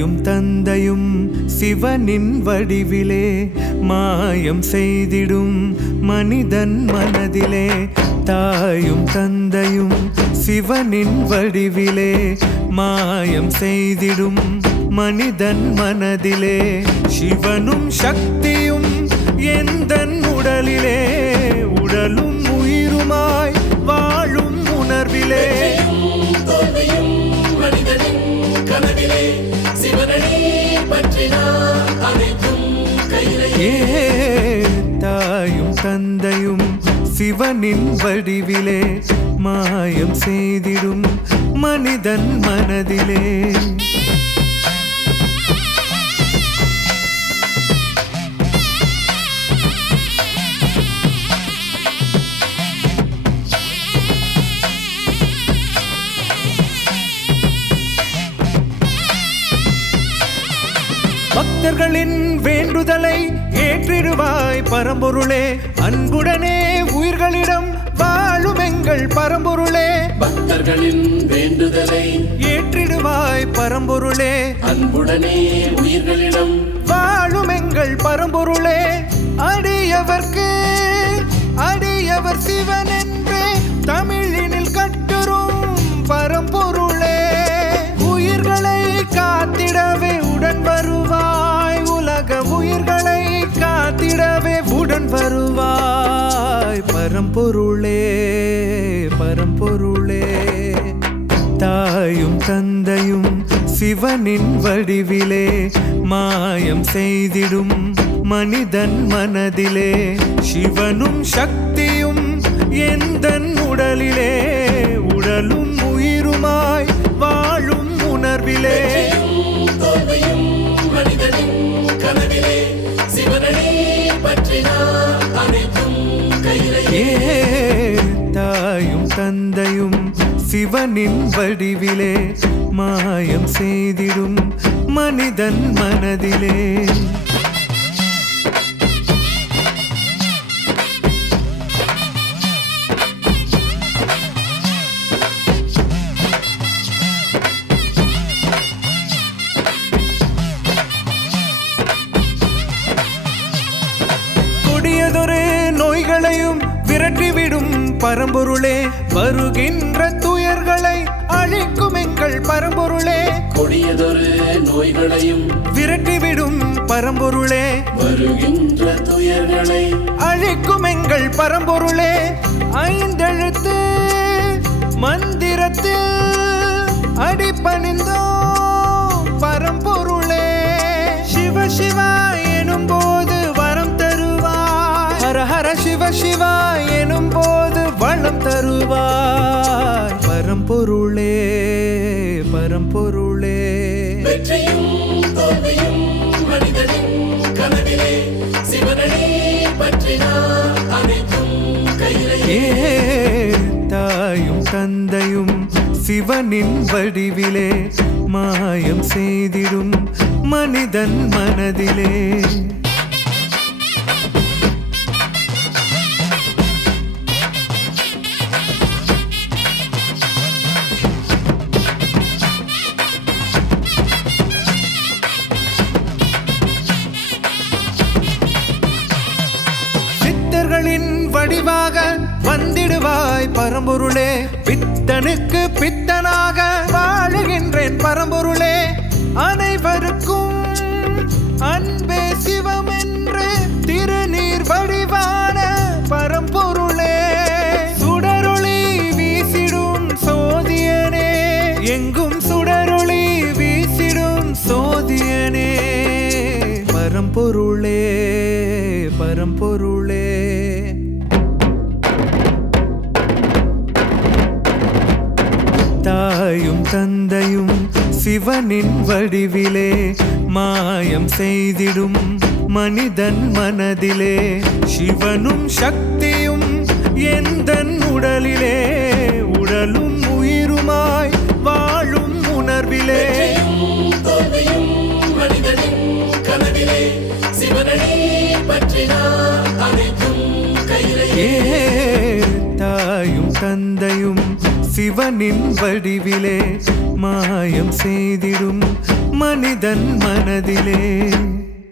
தாயும் தந்தையும் சிவனின் வடிவிலே மாயம் செய்திடும் மனிதன் மனதிலே. தாயும் தந்தையும் சிவனின் வடிவிலே மாயம் செய்திடும் மனிதன் மனதிலே. சிவனும் சக்தியும் எந்தன் உடலிலே உடலும் உயிருமாய் வாழும் உணர்விலே. தாயும் தந்தையும் சிவனின் வடிவிலே மாயம் செய்திடும் மனிதன் மனதிலே. பக்தர்களின் வேண்டுதலை ஏற்றிடுவாய் பரம்பொருளே. அன்புடனே உயிர்களிடம் வாழும் எங்கள் பரம்பொருளே. பக்தர்களின் வேண்டுதலை ஏற்றிடுவாய் பரம்பொருளே. அன்புடனே உயிர்களிடம் வாழும் எங்கள் பரம்பொருளே. அடியவர்க்கு அடியவர் சிவன் என்றே தமிழினில் கட்டுரும் பரம்பொருளே. உயிர்களை காத்திடவே உடன் வருவாய். உலக உயிர்களை காத்திடவே உடன் வருவாய் பரம்பொருளே பரம்பொருளே. தாயும் தந்தையும் சிவனின் வடிவிலே மாயம் செய்திடும் மனிதன் மனதிலே. சிவனும் சக்தியும் எந்தன் உடலிலே உடலும் உயிருமாய் வாழும் உணர்விலே. தாயும் தந்தையும் சிவனின் வடிவிலே மாயம் செய்திடும் மனிதன் மனதிலே. கொடியதொரு நோய்களையும் விரட்டிவிடும் பரம்பொருளே. வருகின்ற துயர்களை அழிக்கும் எங்கள் பரம்பொருளே. கொடியதொரு நோய்களையும் விரட்டிவிடும் பரம்பொருளே. வருகின்ற துயர்களை அழிக்கும் எங்கள் பரம்பொருளே. ஐந்தெழுத்து மந்திரத்தில் அடிபணிந்தோம் பரம்பொருளே. சிவ சிவா எனும் போது வரம் தருவாய். ஹர ஹர சிவ சிவா எனும் போது வளம் தருவாய் பரம்பொருளே பரம்பொருளே. வெற்றியும் தோல்வியும் மனிதனின் கனவிலே. சிவனே பற்றினார் அனைத்தும் கையிலே. தாயும் தந்தையும் சிவனின் வடிவிலே மாயம் செய்திடும் மனிதன் மனதிலே. சித்தர்களின் வடிவாக வந்திடுவாய் பரம்பொருளே. பித்தனுக்கு பித்தனாக வாழுகின்றேன் பரம்பொருளே. அனைவருக்கும் அன்பே சிவம் என்று திருநீர் வடிவான பரம்பொருளே. சுடரொளி வீசிடும் சோதியனே. எங்கும் சுடரொளி வீசிடும் சோதியனே பரம்பொருளே பரம்பொருளே. தாயும் தந்தையும் சிவனின் வடிவிலே மாயம் செய்திடும் மனிதன் மனதிலே. சிவனும் சக்தியும் எந்தன் உடலிலே உடலும் உயிருமாய் வாழும் உணர்விலே. தாயும் தந்தையும் சிவனின் வடிவிலே மாயம் செய்திடும் மனிதன் மனதிலே